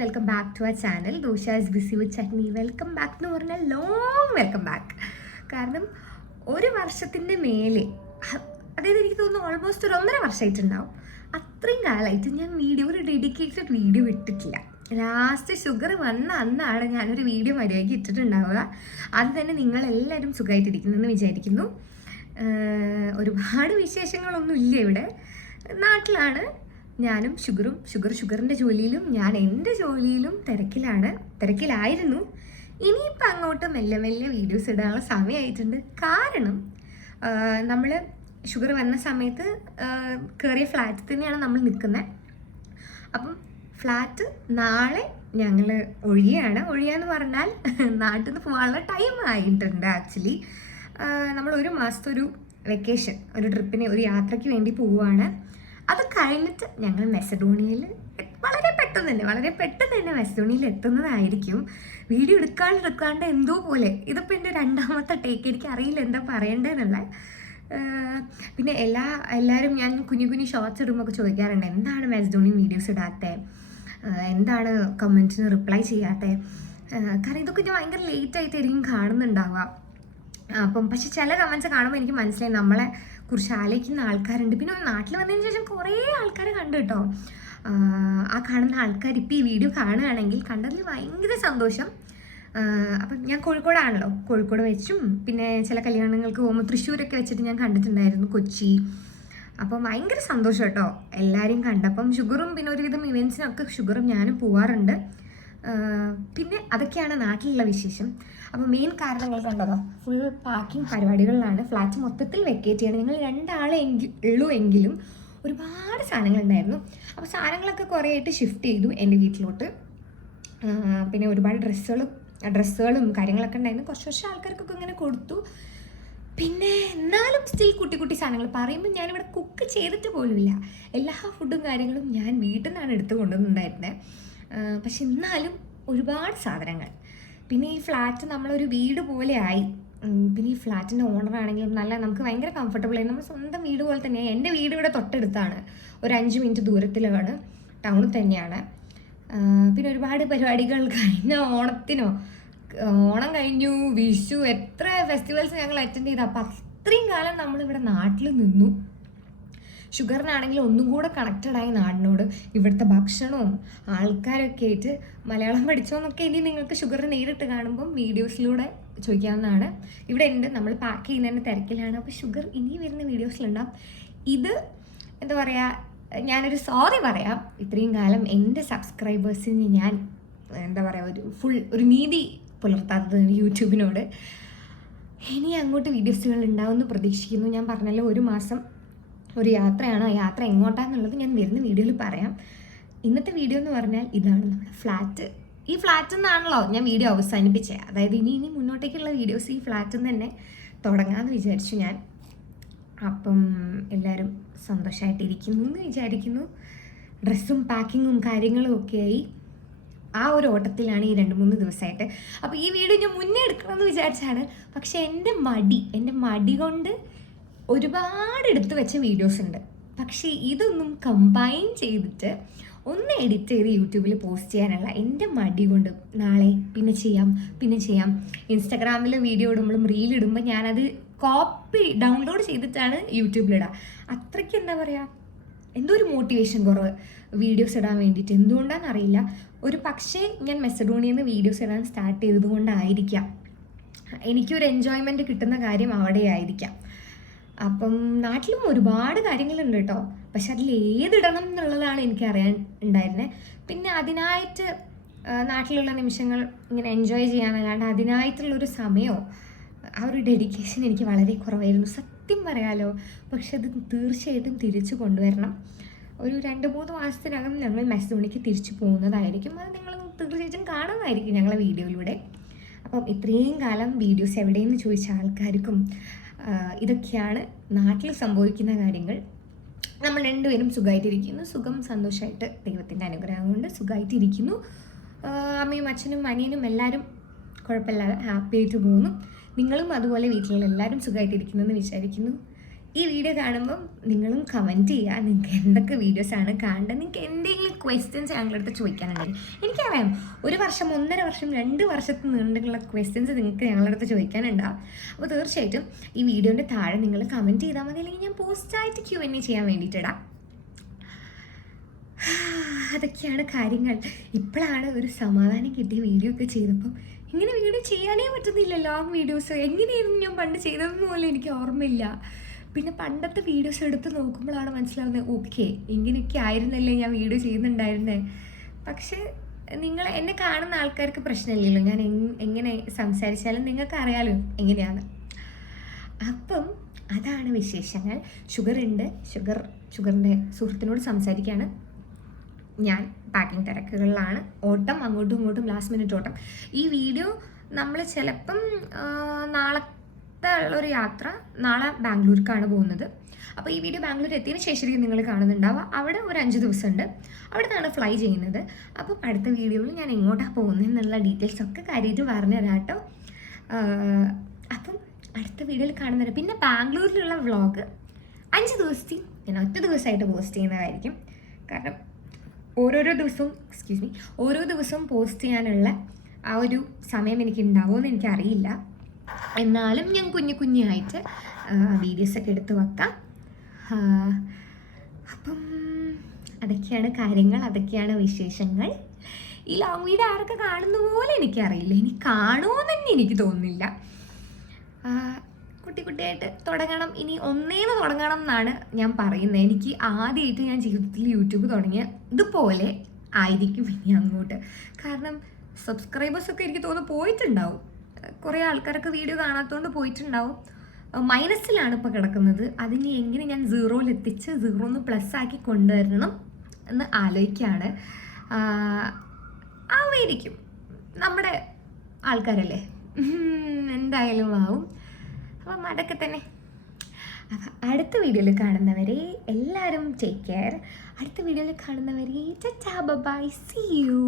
Welcome back to our channel dosas busy with chutney. Welcome back എന്ന് പറഞ്ഞാൽ long welcome back. കാരണം ഒരു വർഷത്തിൻ്റെ മേലെ, അതായത് എനിക്ക് തോന്നുന്നു ഓൾമോസ്റ്റ് ഒരു 1.5 വർഷമായിട്ടുണ്ടാവും. അത്രയും കാലമായിട്ട് ഞാൻ ഒരു ഡെഡിക്കേറ്റഡ് വീഡിയോ ഇട്ടിട്ടില്ല. ലാസ്റ്റ് ഷുഗർ വന്ന അന്നാണ് ഞാനൊരു വീഡിയോ മര്യാദയ്ക്ക് ഇട്ടിട്ടുണ്ടാവുക. അത് തന്നെ നിങ്ങളെല്ലാവരും സുഖമായിട്ടിരിക്കുന്നെന്ന് വിചാരിക്കുന്നു. ഒരുപാട് വിശേഷങ്ങളൊന്നും ഇല്ല ഇവിടെ. നാട്ടിലാണ് ഞാനും ഷുഗറിൻ്റെ ജോലിയിലും ഞാൻ എൻ്റെ ജോലിയിലും തിരക്കിലായിരുന്നു. ഇനിയിപ്പോൾ അങ്ങോട്ട് മെല്ലെ മെല്ലെ വീഡിയോസ് ഇടാനുള്ള സമയമായിട്ടുണ്ട്. കാരണം നമ്മൾ ഷുഗർ വന്ന സമയത്ത് കയറിയ ഫ്ലാറ്റിൽ തന്നെയാണ് നമ്മൾ നിൽക്കുന്നത്. അപ്പം ഫ്ലാറ്റ് നാളെ ഞങ്ങൾ ഒഴിയാന്ന് പറഞ്ഞാൽ നാട്ടിൽ നിന്ന് പോകാനുള്ള ടൈം ആയിട്ടുണ്ട്. ആക്ച്വലി നമ്മൾ 1 മാസത്തെ ഒരു വെക്കേഷൻ, ഒരു ട്രിപ്പിന്, ഒരു യാത്രയ്ക്ക് വേണ്ടി പോവുകയാണ്. അത് കഴിഞ്ഞിട്ട് ഞങ്ങൾ മെസഡോണിയയിൽ വളരെ പെട്ടെന്ന് തന്നെ മെസഡോണിയയിൽ എത്തുന്നതായിരിക്കും. വീഡിയോ എടുക്കാണ്ട് എന്തോ പോലെ. ഇതിപ്പോൾ എൻ്റെ 2ാമത്തെ ടേക്ക്. എനിക്ക് അറിയില്ല എന്താ പറയേണ്ടതെന്നുള്ള. പിന്നെ എല്ലാവരും ഞാൻ കുഞ്ഞു ഷോർട്സ് ഇടുമ്പോൾ ഒക്കെ ചോദിക്കാറുണ്ട്, എന്താണ് മെസഡോണിയൻ വീഡിയോസ് ഇടാത്തത്, എന്താണ് കമൻറ്റിന് റിപ്ലൈ ചെയ്യാത്തത്. കാരണം ഇതൊക്കെ ഞാൻ ഭയങ്കര ലേറ്റായിട്ടായിരിക്കും കാണുന്നുണ്ടാവുക. അപ്പം പക്ഷെ ചില കമൻറ്റ്സ് കാണുമ്പോൾ എനിക്ക് മനസ്സിലായി നമ്മളെ കുറിച്ച് ആലോചിക്കുന്ന ആൾക്കാരുണ്ട്. പിന്നെ നാട്ടിൽ വന്നതിന് ശേഷം കുറേ ആൾക്കാരെ കണ്ടു കേട്ടോ. ആ കാണുന്ന ആൾക്കാർ ഇപ്പോൾ ഈ വീഡിയോ കാണുകയാണെങ്കിൽ കണ്ടതിൽ ഭയങ്കര സന്തോഷം. അപ്പം ഞാൻ കോഴിക്കോടാണല്ലോ, കോഴിക്കോട് വെച്ചും പിന്നെ ചില കല്യാണങ്ങൾക്ക് പോകുമ്പോൾ തൃശ്ശൂരൊക്കെ വെച്ചിട്ട് ഞാൻ കണ്ടിട്ടുണ്ടായിരുന്നു, കൊച്ചി. അപ്പം ഭയങ്കര സന്തോഷം കേട്ടോ എല്ലാവരെയും കണ്ടപ്പം. ഷുഗറും പിന്നെ ഒരുവിധം ഇവൻറ്റ്സിനൊക്കെ ഷുഗറും ഞാനും പോവാറുണ്ട്. പിന്നെ അതൊക്കെയാണ് നാട്ടിലുള്ള വിശേഷം. അപ്പോൾ മെയിൻ കാരണങ്ങൾ കണ്ടതോ, ഫുൾ പാക്കിംഗ് പരിപാടികളിലാണ്. ഫ്ലാറ്റ് മൊത്തത്തിൽ വെക്കേറ്റ് ചെയ്യണം. ഞങ്ങൾ 2 ആളെ ഉള്ളൂ എങ്കിലും ഒരുപാട് സാധനങ്ങളുണ്ടായിരുന്നു. അപ്പോൾ സാധനങ്ങളൊക്കെ കുറേ ആയിട്ട് ഷിഫ്റ്റ് ചെയ്തു എൻ്റെ വീട്ടിലോട്ട്. പിന്നെ ഒരുപാട് ഡ്രസ്സുകളും കാര്യങ്ങളൊക്കെ ഉണ്ടായിരുന്നു. കുറച്ച് ആൾക്കാർക്കൊക്കെ ഇങ്ങനെ കൊടുത്തു. പിന്നെ എന്നാലും സ്റ്റിൽ കുട്ടി സാധനങ്ങൾ പറയുമ്പോൾ ഞാനിവിടെ കുക്ക് ചെയ്തിട്ട് പോലുമില്ല. എല്ലാ ഫുഡും കാര്യങ്ങളും ഞാൻ വീട്ടിൽ നിന്നാണ് എടുത്ത് കൊണ്ടുവന്നിട്ടുണ്ടായിരുന്നത്. പക്ഷെ എന്നാലും ഒരുപാട് സാധനങ്ങൾ. പിന്നെ ഈ ഫ്ലാറ്റ് നമ്മളൊരു വീട് പോലെ ആയി. പിന്നെ ഈ ഫ്ലാറ്റിൻ്റെ ഓണറാണെങ്കിലും നമുക്ക് ഭയങ്കര കംഫർട്ടബിളായി. നമ്മൾ സ്വന്തം വീട് പോലെ തന്നെയാണ്. എൻ്റെ വീട് ഇവിടെ തൊട്ടടുത്താണ്, ഒരു 5 മിനിറ്റ് ദൂരത്തിലാണ്, ടൗണിൽ തന്നെയാണ്. പിന്നെ ഒരുപാട് പരിപാടികൾ കഴിഞ്ഞ ഓണം കഴിഞ്ഞു, വിഷു, എത്ര ഫെസ്റ്റിവൽസ് ഞങ്ങൾ അറ്റൻഡ് ചെയ്തു. അപ്പം അത്രയും കാലം നമ്മളിവിടെ നാട്ടിൽ നിന്നു. ഷുഗറിനാണെങ്കിൽ ഒന്നും കൂടെ കണക്റ്റഡായി നാടിനോട്. ഇവിടുത്തെ ഭക്ഷണവും ആൾക്കാരൊക്കെ ആയിട്ട് മലയാളം പഠിച്ചോന്നൊക്കെ ഇനി നിങ്ങൾക്ക് ഷുഗറിന് നേരിട്ട് കാണുമ്പം വീഡിയോസിലൂടെ ചോദിക്കാവുന്നതാണ്. ഇവിടെ ഉണ്ട്, നമ്മൾ പാക്ക് ചെയ്യുന്നതിൻ്റെ തിരക്കിലാണ്. അപ്പോൾ ഷുഗർ ഇനി വരുന്ന വീഡിയോസിലുണ്ടാവും. ഇത് എന്താ പറയുക, ഞാനൊരു സോറി പറയാം. ഇത്രയും കാലം എൻ്റെ സബ്സ്ക്രൈബേഴ്സിന് ഞാൻ എന്താ പറയുക, ഒരു നീതി പുലർത്താത്തത് യൂട്യൂബിനോട്. ഇനി അങ്ങോട്ട് വീഡിയോസുകൾ ഉണ്ടാവുമെന്ന് പ്രതീക്ഷിക്കുന്നു. ഞാൻ പറഞ്ഞല്ലോ 1 മാസം ഒരു യാത്രയാണ്. ആ യാത്ര എങ്ങോട്ടാന്നുള്ളത് ഞാൻ വരുന്ന വീഡിയോയിൽ പറയാം. ഇന്നത്തെ വീഡിയോ എന്ന് പറഞ്ഞാൽ ഇതാണ് നമ്മുടെ ഫ്ലാറ്റ്. ഈ ഫ്ലാറ്റിൽ നിന്നാണല്ലോ ഞാൻ വീഡിയോ അവസാനിപ്പിച്ചത്. അതായത് ഇനി മുന്നോട്ടേക്കുള്ള വീഡിയോസ് ഈ ഫ്ലാറ്റിൽ നിന്ന് തന്നെ തുടങ്ങാമെന്ന് വിചാരിച്ചു ഞാൻ. അപ്പം എല്ലാവരും സന്തോഷമായിട്ടിരിക്കുന്നു എന്ന് വിചാരിക്കുന്നു. ഡ്രസ്സും പാക്കിങ്ങും കാര്യങ്ങളും ഒക്കെയായി ആ ഒരു ഓട്ടത്തിലാണ് ഈ 2-3 ദിവസമായിട്ട്. അപ്പോൾ ഈ വീഡിയോ ഞാൻ മുന്നേ എടുക്കണമെന്ന് വിചാരിച്ചാണ്. പക്ഷേ എൻ്റെ മടി കൊണ്ട് ഒരുപാട് എടുത്തു വെച്ച വീഡിയോസ് ഉണ്ട്. പക്ഷേ ഇതൊന്നും കമ്പൈൻ ചെയ്തിട്ട് ഒന്ന് എഡിറ്റ് ചെയ്ത് യൂട്യൂബിൽ പോസ്റ്റ് ചെയ്യാനുള്ള എൻ്റെ മടി കൊണ്ട് നാളെ പിന്നെ ചെയ്യാം. ഇൻസ്റ്റാഗ്രാമിൽ വീഡിയോ ഇടുമ്പോഴും റീലിടുമ്പോൾ ഞാനത് ഡൗൺലോഡ് ചെയ്തിട്ടാണ് യൂട്യൂബിലിടുക. അത്രയ്ക്ക് എന്താ പറയുക, എന്തോ ഒരു മോട്ടിവേഷൻ കുറവ് വീഡിയോസ് ഇടാൻ വേണ്ടിയിട്ട്. എന്തുകൊണ്ടാണെന്ന് അറിയില്ല. ഒരു പക്ഷേ ഞാൻ മെസഡോണിയിൽ നിന്ന് വീഡിയോസ് ഇടാൻ സ്റ്റാർട്ട് ചെയ്തത് കൊണ്ടായിരിക്കാം. എനിക്കൊരു എൻജോയ്മെൻറ്റ് കിട്ടുന്ന കാര്യം അവിടെ ആയിരിക്കാം. അപ്പം നാട്ടിലും ഒരുപാട് കാര്യങ്ങളുണ്ട് കേട്ടോ. പക്ഷെ അതിൽ ഏതിടണം എന്നുള്ളതാണ് എനിക്കറിയാൻ ഉണ്ടായിരുന്നത്. പിന്നെ അതിനായിട്ട് നാട്ടിലുള്ള നിമിഷങ്ങൾ ഇങ്ങനെ എൻജോയ് ചെയ്യാനല്ലാണ്ട് അതിനായിട്ടുള്ളൊരു സമയമോ ആ ഒരു ഡെഡിക്കേഷൻ എനിക്ക് വളരെ കുറവായിരുന്നു, സത്യം പറയാലോ. പക്ഷെ അത് തീർച്ചയായിട്ടും തിരിച്ചു കൊണ്ടുവരണം. ഒരു 2-3 മാസത്തിനകം ഞങ്ങൾ മെസഡോണിയക്ക് തിരിച്ചു പോകുന്നതായിരിക്കും. അത് നിങ്ങൾ തീർച്ചയായിട്ടും കാണുന്നതായിരിക്കും ഞങ്ങളെ വീഡിയോയിലൂടെ. അപ്പം ഇത്രയും കാലം വീഡിയോസ് എവിടെയെന്ന് ചോദിച്ച ആൾക്കാർക്കും ഇതൊക്കെയാണ് നാട്ടിൽ സംഭവിക്കുന്ന കാര്യങ്ങൾ. നമ്മൾ 2 പേരും സുഖമായിട്ടിരിക്കുന്നു. സന്തോഷമായിട്ട് ദൈവത്തിൻ്റെ അനുഗ്രഹം കൊണ്ട് സുഖമായിട്ടിരിക്കുന്നു. അമ്മയും അച്ഛനും അനിയനും എല്ലാവരും കുഴപ്പമില്ലാതെ ഹാപ്പി ആയിട്ട് പോകുന്നു. നിങ്ങളും അതുപോലെ വീട്ടിലുള്ള എല്ലാവരും സുഖമായിട്ടിരിക്കുന്നെന്ന് വിചാരിക്കുന്നു. ഈ വീഡിയോ കാണുമ്പം നിങ്ങളും കമൻറ്റ് ചെയ്യുക, നിങ്ങൾക്ക് എന്തൊക്കെ വീഡിയോസാണ് കാണേണ്ടത്, നിങ്ങൾക്ക് എന്തെങ്കിലും ക്വസ്റ്റ്യൻസ് ഞങ്ങളുടെ അടുത്ത് ചോദിക്കാനുണ്ടെങ്കിൽ. എനിക്കറിയാം 1 വർഷം, 1.5 വർഷം, 2 വർഷത്തിന് നീണ്ടുള്ള ക്വസ്റ്റ്യൻസ് നിങ്ങൾക്ക് ഞങ്ങളുടെ അടുത്ത് ചോദിക്കാനുണ്ടാവും. അപ്പോൾ തീർച്ചയായിട്ടും ഈ വീഡിയോൻ്റെ താഴെ നിങ്ങൾ കമൻറ്റ് ചെയ്താൽ മതി, അല്ലെങ്കിൽ ഞാൻ പോസ്റ്റായിട്ട് Q&A ചെയ്യാൻ വേണ്ടിയിട്ടിടാം. അതൊക്കെയാണ് കാര്യങ്ങൾ. ഇപ്പോഴാണ് ഒരു സമാധാനം കിട്ടിയ വീഡിയോ ഒക്കെ ചെയ്തപ്പോൾ. ഇങ്ങനെ വീഡിയോ ചെയ്യാനേ പറ്റുന്നില്ല, ലോങ് വീഡിയോസ്. എങ്ങനെയായിരുന്നു ഞാൻ പണ്ട് ചെയ്തതെന്ന് പോലും എനിക്ക് ഓർമ്മയില്ല. പിന്നെ പണ്ടത്തെ വീഡിയോസ് എടുത്ത് നോക്കുമ്പോഴാണ് മനസ്സിലാവുന്നത്, ഓക്കെ ഇങ്ങനെയൊക്കെ ആയിരുന്നല്ലേ ഞാൻ വീഡിയോ ചെയ്യുന്നുണ്ടായിരുന്നേ. പക്ഷേ നിങ്ങൾ എന്നെ കാണുന്ന ആൾക്കാർക്ക് പ്രശ്നമില്ലല്ലോ, ഞാൻ എങ്ങനെ സംസാരിച്ചാലും നിങ്ങൾക്ക് അറിയാലോ എങ്ങനെയാണ്. അപ്പം അതാണ് വിശേഷങ്ങൾ. ഷുഗറുണ്ട്, ഷുഗറിൻ്റെ സുഹൃത്തിനോട് സംസാരിക്കുകയാണ്. ഞാൻ പാക്കിംഗ് തിരക്കുകളിലാണ്, ഓട്ടം അങ്ങോട്ടും ഇങ്ങോട്ടും, ലാസ്റ്റ് മിനിറ്റ് ഓട്ടം. ഈ വീഡിയോ നമ്മൾ ചിലപ്പം നാളത്തെ ഉള്ളൊരു യാത്ര, നാളെ ബാംഗ്ലൂർക്കാണ് പോകുന്നത്. അപ്പോൾ ഈ വീഡിയോ ബാംഗ്ലൂർ എത്തിയതിന് ശേഷം നിങ്ങൾ കാണുന്നുണ്ടാവുക. അവിടെ ഒരു 5 ദിവസമുണ്ട്, അവിടെ നിന്നാണ് ഫ്ലൈ ചെയ്യുന്നത്. അപ്പം അടുത്ത വീഡിയോയിൽ ഞാൻ എങ്ങോട്ടാണ് പോകുന്നത് എന്നുള്ള ഡീറ്റെയിൽസൊക്കെ കാര്യമായിട്ട് പറഞ്ഞു തരാം കേട്ടോ. അപ്പം അടുത്ത വീഡിയോയിൽ കാണുന്നത്. പിന്നെ ബാംഗ്ലൂരിലുള്ള വ്ളോഗ് 5 ദിവസത്തെയും ഞാൻ ഒറ്റ ദിവസമായിട്ട് പോസ്റ്റ് ചെയ്യുന്നതായിരിക്കും. കാരണം ഓരോ ദിവസവും പോസ്റ്റ് ചെയ്യാനുള്ള ആ ഒരു സമയം എനിക്ക് ഉണ്ടാവുമെന്ന് എനിക്കറിയില്ല. എന്നാലും ഞാൻ കുഞ്ഞായിട്ട് വീഡിയോസൊക്കെ എടുത്ത് വെക്കാം. അപ്പം അതൊക്കെയാണ് കാര്യങ്ങൾ, അതൊക്കെയാണ് വിശേഷങ്ങൾ. ഈ ലോങ് വീഡിയോ ആരൊക്കെ കാണുന്ന പോലെ എനിക്കറിയില്ല, ഇനി കാണുമോ തന്നെ എനിക്ക് തോന്നുന്നില്ല. കുട്ടിയായിട്ട് തുടങ്ങണം, ഇനി ഒന്നേന്ന് തുടങ്ങണം എന്നാണ് ഞാൻ പറയുന്നത്. എനിക്ക് ആദ്യമായിട്ട് ഞാൻ ജീവിതത്തിൽ യൂട്യൂബ് തുടങ്ങിയ ഇതുപോലെ ആയിരിക്കും ഇനി അങ്ങോട്ട്. കാരണം സബ്സ്ക്രൈബേഴ്സൊക്കെ എനിക്ക് തോന്നുന്നു പോയിട്ടുണ്ടാവും, കുറേ ആൾക്കാരൊക്കെ വീഡിയോ കാണാത്തതുകൊണ്ട് പോയിട്ടുണ്ടാവും. മൈനസിലാണ് ഇപ്പോൾ കിടക്കുന്നത്. അതിന് എങ്ങനെ ഞാൻ 0-ൽ എത്തിച്ച് 0 പ്ലസ് ആക്കി കൊണ്ടുവരണം എന്ന് ആലോചിക്കുകയാണ്. ആവുമായിരിക്കും, നമ്മുടെ ആൾക്കാരല്ലേ, എന്തായാലും ആവും. അപ്പം അതൊക്കെ തന്നെ. അപ്പം അടുത്ത വീഡിയോയിൽ കാണുന്നവരെ എല്ലാവരും ടേക്ക് കെയർ. അടുത്ത വീഡിയോയിൽ കാണുന്നവരെ ടാറ്റാ ബൈ, സീ യു.